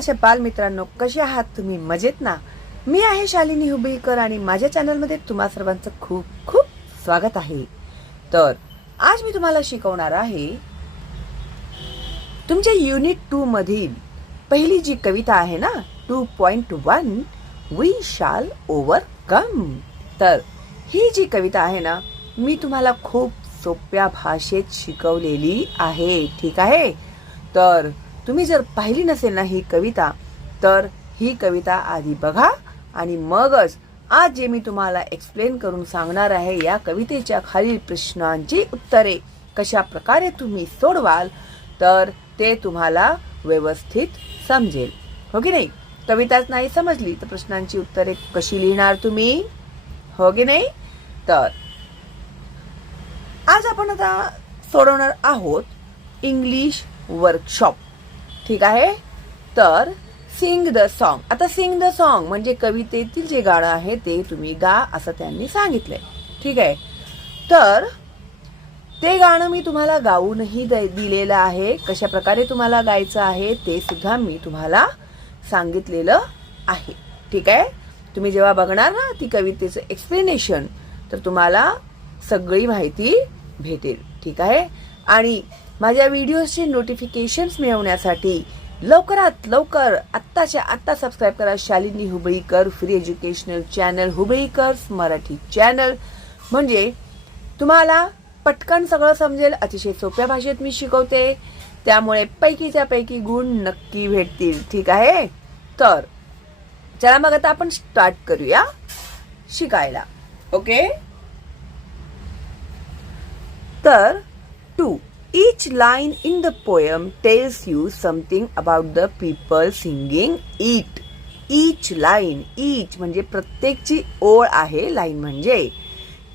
माझ्या बालमित्रांनो कसे आहात तुम्ही? मजेत ना? मी आहे शालिनी हुबळीकर आणि माझ्या चॅनलमध्ये तुम्हा सर्वांचं खूप खूप स्वागत आहे. तर आज मी तुम्हाला शिकवणार आहे तुमच्या युनिट टू मधील पहिली जी कविता आहे ना two point one we shall overcome तर ही जी कविता आहे ना मी तुम्हाला खूप सोप्या भाषेत शिकवलेली आहे. ठीक आहे? तर तुम्ही जर पाहिली नसेल ना ही कविता तर ही कविता आधी बघा आणि मगच आज जे मी तुम्हाला एक्सप्लेन करून सांगणार आहे या कवितेच्या खालील प्रश्नांची उत्तरे कशा प्रकारे तुम्ही सोडवाल तर ते तुम्हाला व्यवस्थित समजेल. हो की नाही? कविताच नाही समजली तर प्रश्नांची उत्तरे कशी लिहिणार तुम्ही? हो की नाही? तर आज आपण आता सोडवणार आहोत इंग्लिश वर्कशॉप ठीक आहे? तर सिंग द सॉन्ग आता सिंग द सॉन्ग म्हणजे कवितेतील जे गाणं आहे ते तुम्ही गा असं त्यांनी सांगितलंय. ठीक आहे? तर ते गाणं मी तुम्हाला गाऊनही द- दिलेलं आहे. कशा प्रकारे तुम्हाला गायचं आहे ते सुद्धा मी तुम्हाला सांगितलेलं आहे. ठीक आहे? तुम्ही जेव्हा बघणार ना ती कवितेचं एक्सप्लेनेशन तर तुम्हाला सगळी माहिती भेटेल. ठीक आहे? आणि माझ्या व्हिडिओजचे नोटिफिकेशन्स मिळवण्यासाठी लवकरात लवकर आत्ताच्या आत्ता सबस्क्राईब करा Shalini Hublikar free educational channel Hublikar Marathi channel म्हणजे तुम्हाला पटकन सगळं समजेल अतिशय सोप्या भाषेत मी शिकवते. त्यामुळे पैकीच्या पैकी गुण नक्की भेटतील. ठीक आहे? तर चला मग आता आपण स्टार्ट करूया शिकायला. ओके तर two Each line in the poem tells you something about the people singing it. Each line each म्हणजे प्रत्येकची ओळ आहे लाईन म्हणजे.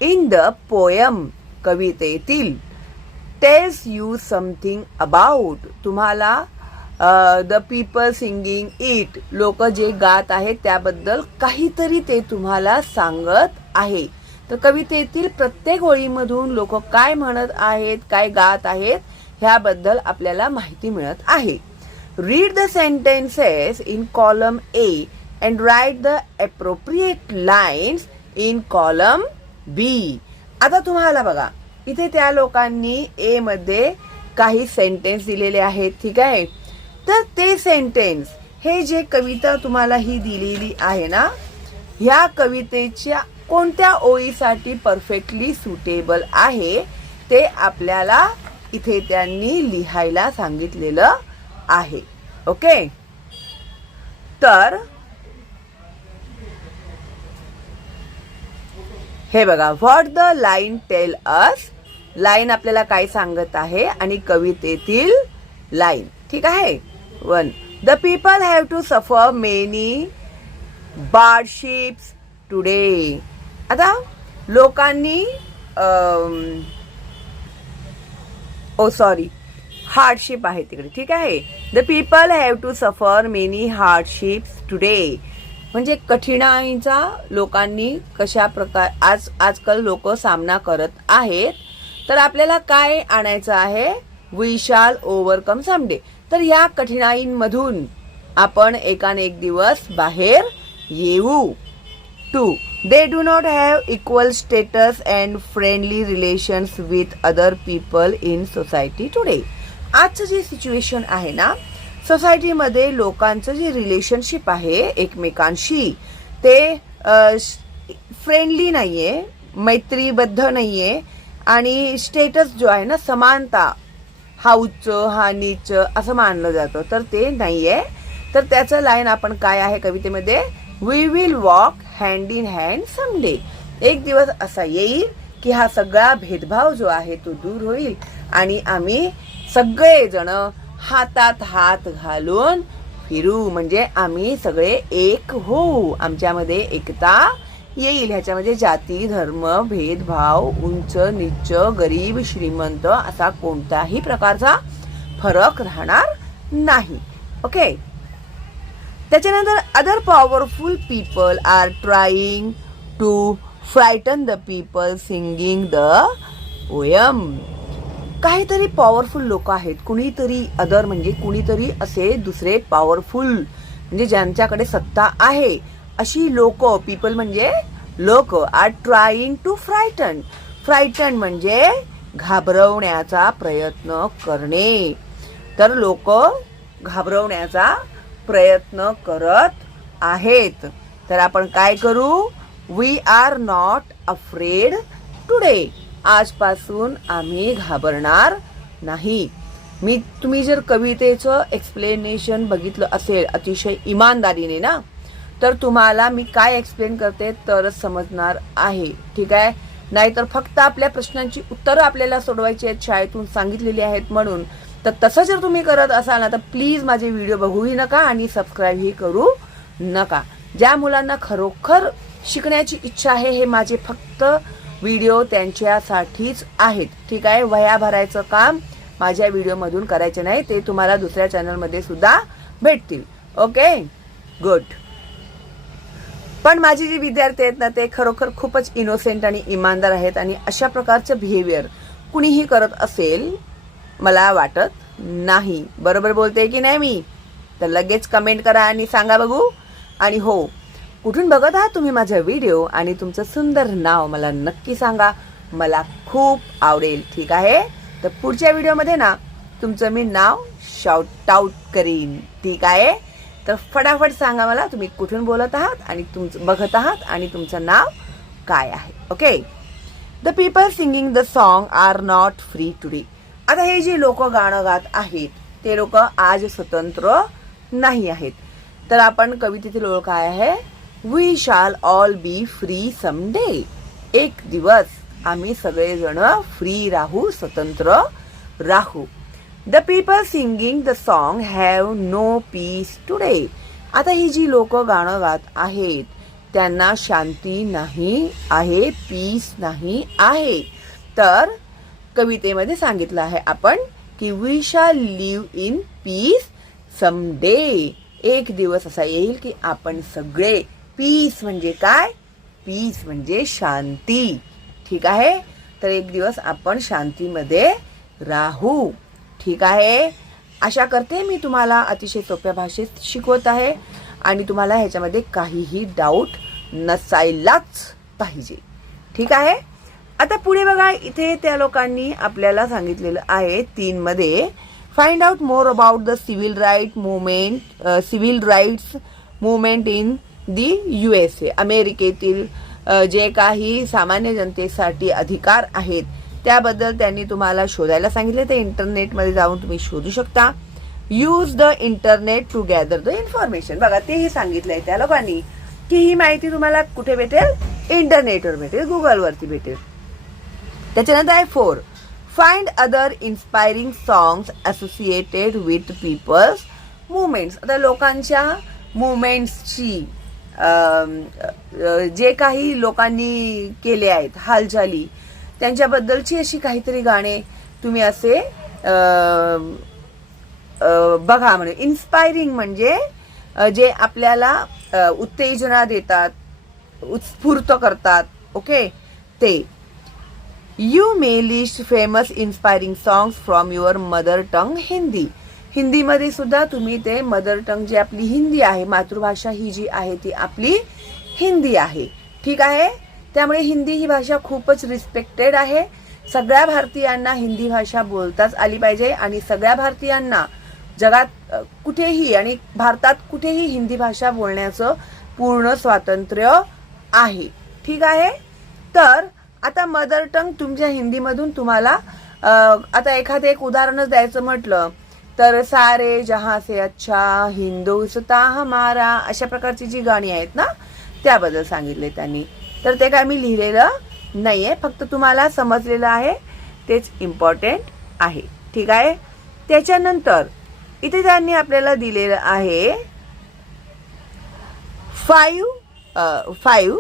इन द पोयम कवितेतील टेल्स यू समथिंग अबाउट तुम्हाला द पीपल सिंगिंग इट लोक जे गात आहेत त्याबद्दल काहीतरी ते तुम्हाला सांगत आहे. तर कवितेतील प्रत्येक ओळीमधून लोक काय म्हणत आहेत काय गात आहेत ह्याबद्दल आपल्याला माहिती मिळत आहे. Read the sentences in column A and write the appropriate lines in column B आता तुम्हाला बघा इथे त्या लोकांनी ए मध्ये काही सेंटेन्स दिलेले आहेत ठीक आहे? तर ते सेंटेन्स हे जे कविता तुम्हाला ही दिलेली आहे ना ह्या कवितेच्या कोणत्या ओळीसाठी परफेक्टली सुटेबल आहे ते आपल्याला इथे त्यांनी लिहायला सांगितलेलं आहे. ओके तर हे बघा what the line tell us line आपल्याला काय सांगत आहे? आणि कवितेतील लाईन ठीक आहे? One the people have to suffer many bardships today आता लोकांनी ओ सॉरी हार्डशिप आहे तिकडे ठीक आहे? The people have to suffer many hardships today म्हणजे कठीणाईचा लोकांनी कशा प्रकार आज आजकाल लोक सामना करत आहेत. तर आपल्याला काय आणायचं आहे? वी शाल ओव्हरकम समडे तर या कठीणाईंमधून आपण एकाने एक दिवस बाहेर येऊ. Two they do not have equal status and friendly relations with other people in society today आजचं जे सिच्युएशन आहे ना सोसायटीमध्ये लोकांचं जे रिलेशनशिप आहे एकमेकांशी ते फ्रेंडली नाही आहे मैत्रीबद्ध नाही आहे आणि स्टेटस जो आहे ना समानता हा उच्च हा नीच असं मानलं जातं. तर ते नाही आहे तर त्याचं लाईन आपण काय आहे कवितेमध्ये? We will walk hand in hand संपले. एक दिवस असा येईल की हा सगळा भेदभाव जो आहे तो दूर होईल आणि आम्ही सगळेजण हातात हात घालून फिरू. म्हणजे आम्ही सगळे एक होऊ. आमच्यामध्ये एकता येईल. ह्याच्यामध्ये जाती धर्म भेदभाव उंच नीच गरीब श्रीमंत असा कोणताही प्रकारचा फरक राहणार नाही. ओके त्याच्यानंतर other powerful people are trying to frighten the people singing the poem काहीतरी पॉवरफुल लोक आहेत. कुणीतरी अदर म्हणजे कुणीतरी असे दुसरे पॉवरफुल म्हणजे ज्यांच्याकडे सत्ता आहे. अशी लोक पीपल म्हणजे लोक are trying to frighten frighten म्हणजे घाबरवण्याचा प्रयत्न करणे. तर लोक घाबरवण्याचा प्रयत्न करत आहेत. तर आपण काय करू? We are not afraid today आजपासून आम्ही घाबरणार नाही. मी तुम्ही जर कवितेचं एक्सप्लेनेशन बघितलं असेल अतिशय इमानदारीने ना तर तुम्हाला मी काय एक्सप्लेन करते तरच समजणार आहे. ठीक आहे? नाहीतर फक्त आपल्या प्रश्नांची उत्तरं आपल्याला सोडवायची आहेत शाळेतून सांगितलेली आहेत म्हणून. तर तसं जर तुम्ही करत असाल ना तर प्लीज माझे व्हिडिओ बघूही नका आणि सबस्क्राईबही करू नका. ज्या मुलांना खरोखर शिकण्याची इच्छा आहे हे माझे फक्त व्हिडिओ त्यांच्यासाठीच आहेत. ठीक आहे? वह्या भरायचं काम माझ्या व्हिडिओमधून करायचे नाही ते तुम्हाला दुसऱ्या चॅनलमध्ये सुद्धा भेटतील. ओके गुड पण माझे जे विद्यार्थी आहेत ना ते खरोखर खूपच इनोसेंट आणि इमानदार आहेत आणि अशा प्रकारचं बिहेवियर कुणीही करत असेल मला वाटत नाही. बरोबर बोलते की नाही मी? तर लगेच कमेंट करा आणि सांगा बघू. आणि हो कुठून बघत आहात तुम्ही माझा व्हिडिओ आणि तुमचं सुंदर नाव मला नक्की सांगा. मला खूप आवडेल. ठीक आहे? तर पुढच्या व्हिडिओमध्ये ना तुमचं मी नाव शाउट आउट करीन. ठीक आहे? तर फटाफट सांगा मला तुम्ही कुठून बोलत आहात आणि तुमचं बघत आहात आणि तुमचं नाव काय आहे? Okay the people singing the song are not free today आता हे जे लोक गाणं गात आहेत ते लोक आज स्वतंत्र नाही आहेत. तर आपण कवितेतील ओळ काय आहे? We shall all B free someday एक दिवस आम्ही सगळेजण फ्री राहू स्वतंत्र राहू. The people singing the song have no peace today आता ही जी लोक गाणं गात आहेत त्यांना शांती नाही आहे पीस नाही आहे. तर कवितेमध्ये सांगितलं आहे आपण की we shall live in peace some day एक दिवस असा येईल की आपण सगळे पीस म्हणजे काय? पीस म्हणजे शांती. ठीक आहे? तर एक दिवस आपण शांतीमध्ये राहू. ठीक आहे? आशा करते मी तुम्हाला अतिशय सोप्या भाषेत शिकवत आहे आणि तुम्हाला ह्याच्यामध्ये काहीही डाऊट नसायलाच पाहिजे. ठीक आहे? आता पुढे बघा इथे त्या लोकांनी आपल्याला सांगितलेलं आहे तीन मध्ये find out more about the civil right movement civil rights movement in the U S A अमेरिकेतील uh, जे काही सामान्य जनतेसाठी अधिकार आहेत त्याबद्दल त्यांनी तुम्हाला शोधायला सांगितले. ते इंटरनेटमध्ये जाऊन तुम्ही शोधू शकता. Use the internet to gather the information बघा तेही सांगितलंय त्या लोकांनी. की ही माहिती तुम्हाला कुठे भेटेल? इंटरनेटवर भेटेल गुगलवरती भेटेल. त्याच्यानंतर आहे four. Find other inspiring songs associated with peoples movements आता लोकांच्या मुवमेंट्सची जे काही लोकांनी केले आहेत हालचाली त्यांच्याबद्दलची अशी काहीतरी गाणे तुम्ही असे बघा म्हणजे इन्स्पायरिंग म्हणजे जे आपल्याला उत्तेजना देतात उत्स्फूर्त करतात ओके ते. You may list famous inspiring songs from your mother tongue Hindi हिंदीमध्ये सुद्धा तुम्ही ते मदर टंग जी आपली हिंदी आहे मातृभाषा ही जी आहे ती आपली हिंदी आहे. ठीक आहे? त्यामुळे हिंदी ही भाषा खूपच रिस्पेक्टेड आहे. सगळ्या भारतीयांना हिंदी भाषा बोलताच आली पाहिजे आणि सगळ्या भारतीयांना जगात कुठेही आणि भारतात कुठेही हिंदी भाषा बोलण्याचं पूर्ण स्वातंत्र्य आहे. ठीक आहे? तर आता मदर टंग तुमच्या हिंदीमधून तुम्हाला आता एखादं एक उदाहरणच द्यायचं म्हटलं तर सारे जहा से अच्छा हिंदुस्ता हमारा अशा प्रकारची जी गाणी आहेत ना त्याबद्दल सांगितले त्यांनी. तर ते काय मी लिहिलेलं नाही आहे फक्त तुम्हाला समजलेलं आहे तेच इम्पॉर्टंट आहे. ठीक आहे? त्याच्यानंतर इथे त्यांनी आपल्याला दिलेलं आहे five five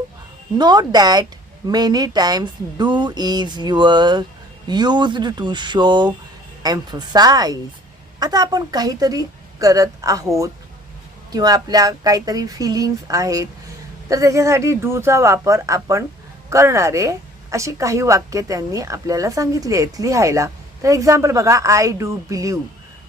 note that many times do is your used to show emphasize आता आपण काहीतरी करत आहोत किंवा आपल्या काहीतरी फिलिंग्स आहेत तर त्याच्यासाठी डूचा वापर आपण करणारे अशी काही वाक्य त्यांनी आपल्याला सांगितली आहेत लिहायला. तर एक्झाम्पल बघा आय डू बिलीव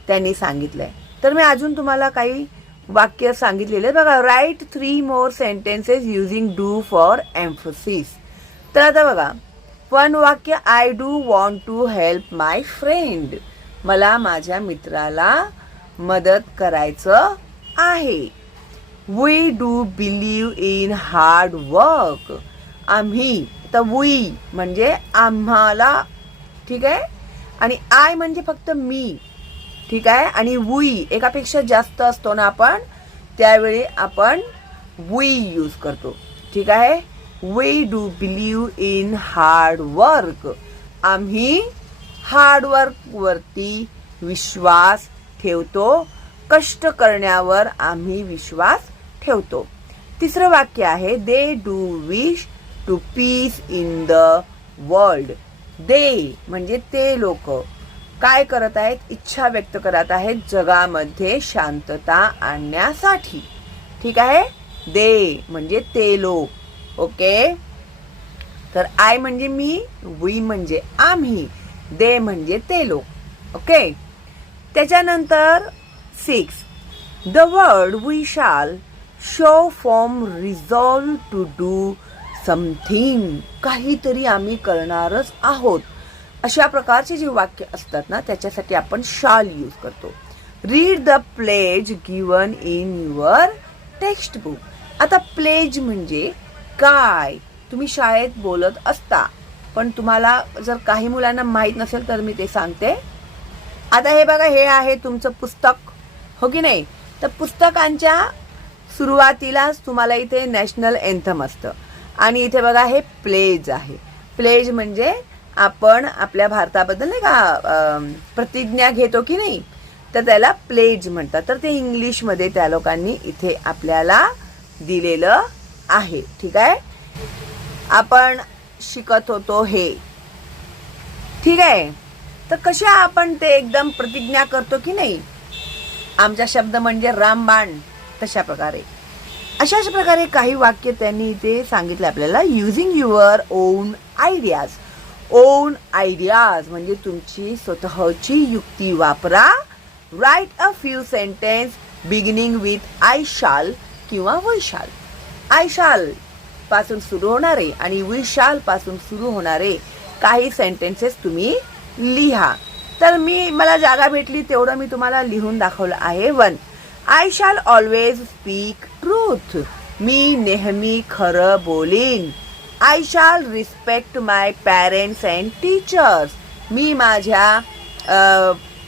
त्यांनी सांगितलंय. तर मी अजून तुम्हाला काही वाक्य सांगितलेले बघा write three more sentences using do for emphasis तर आता बघा पण वाक्य I do want to help my friend मला माझ्या मित्राला मदत करायचं आहे. We do believe in hard work आम्ही तर वी म्हणजे आम्हाला ठीक आहे? आणि आय म्हणजे फक्त मी ठीक आहे? आणि वी एकापेक्षा जास्त असतो ना आपण त्यावेळी आपण वी यूज करतो ठीक आहे? We do believe in hard work आम्ही हार्ड वर्क वरती विश्वास ठेवतो. कष्ट करण्यावर आम्ही विश्वास ठेवतो. तिसरं वाक्य आहे they do wish to peace in the world they म्हणजे ते लोक. काय करत आहेत? इच्छा व्यक्त करत आहेत जगामध्ये शांतता आणण्यासाठी. ठीक आहे? दे म्हणजे ते लोक. ओके? तर आय म्हणजे मी वी म्हणजे आम्ही दे म्हणजे ते लोक. ओके? त्याच्यानंतर six the word we shall show form resolve to do something काहीतरी आम्ही करणारच आहोत. अशा प्रकारचे जे वाक्य असतात ना त्याच्यासाठी आपण शाल यूज करतो. Read the pledge given in your text book आता प्लेज म्हणजे काय तुम्ही शाळेत बोलत असता पण तुम्हाला जर काही मुलांना माहीत नसेल तर मी ते सांगते. आता हे बघा हे आहे तुमचं पुस्तक. हो की नाही? तर पुस्तकांच्या सुरुवातीलाच तुम्हाला इथे नॅशनल एन्थम असतं. आणि इथे बघा हे प्लेज आहे. प्लेज म्हणजे आपण आपल्या भारताबद्दल नाही का प्रतिज्ञा घेतो की नाही? तर त्याला प्लेज म्हणतात. तर ते इंग्लिशमध्ये त्या लोकांनी इथे आपल्याला दिलेलं आहे ठीक आहे? आपण शिकत होतो हे. ठीक आहे? तर कशा आपण ते एकदम प्रतिज्ञा करतो की नाही? आमचा शब्द म्हणजे रामबाण तशा प्रकारे. अशाच प्रकारे काही वाक्य त्यांनी इथे सांगितले आपल्याला using your own ideas own ideas म्हणजे तुमची स्वतःची युक्ती वापरा. Write a few sentence beginning with I shall किंवा वैशाल आय शाल पासून सुरू होणारे आणि विशाल पासून सुरू होणारे काही सेंटेन्सेस तुम्ही लिहा. तर मी मला जागा भेटली तेवढं मी तुम्हाला लिहून दाखवलं आहे. One I shall always speak truth मी नेहमी खरं बोलीन. I shall respect my parents and teachers मी माझ्या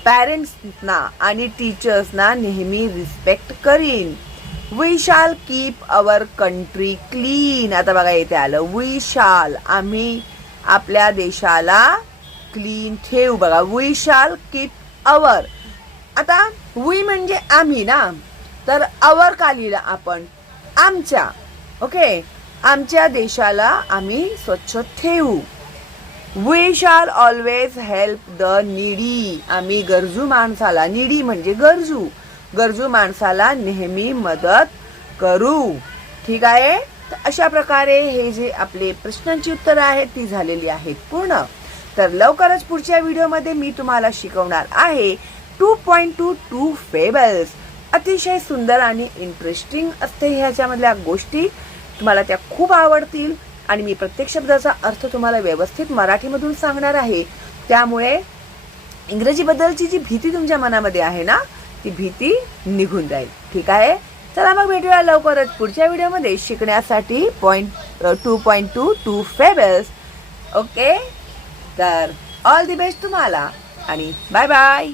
पॅरेंट्सना आणि टीचर्सना नेहमी रिस्पेक्ट करीन. We shall keep our country clean आता बघा येते आलं. वी शाल आम्ही आपल्या देशाला क्लीन ठेवू. बघा वी शाल कीप अवर आता वी म्हणजे आम्ही ना? तर अवर का लिहिलं आपण? आमच्या. ओके आमच्या देशाला आम्ही स्वच्छ ठेवू. We shall always help the needy आम्ही गरजू माणसाला निडी म्हणजे गरजू. गरजू माणसाला नेहमी मदत करू. ठीक आहे? तर अशा प्रकारे हे जे आपले प्रश्नांची उत्तरं आहेत ती झालेली आहेत पूर्ण. तर लवकरच पुढच्या व्हिडिओमध्ये मी तुम्हाला शिकवणार आहे two point two two fables. अतिशय सुंदर आणि इंटरेस्टिंग असते ह्याच्यामधल्या गोष्टी. तुम्हाला त्या खूप आवडतील आणि मी प्रत्येक शब्दाचा अर्थ तुम्हाला व्यवस्थित मराठीमधून सांगणार आहे. त्यामुळे इंग्रजीबद्दलची जी भीती तुमच्या मनामध्ये आहे ना ती भीती निघून जाईल. ठीक आहे? चला मग भेटूया लवकरच पुढच्या व्हिडिओमध्ये. शिकण्यासाठी point two point two two fables okay तर ऑल दी बेस्ट तुम्हाला. आणि बाय बाय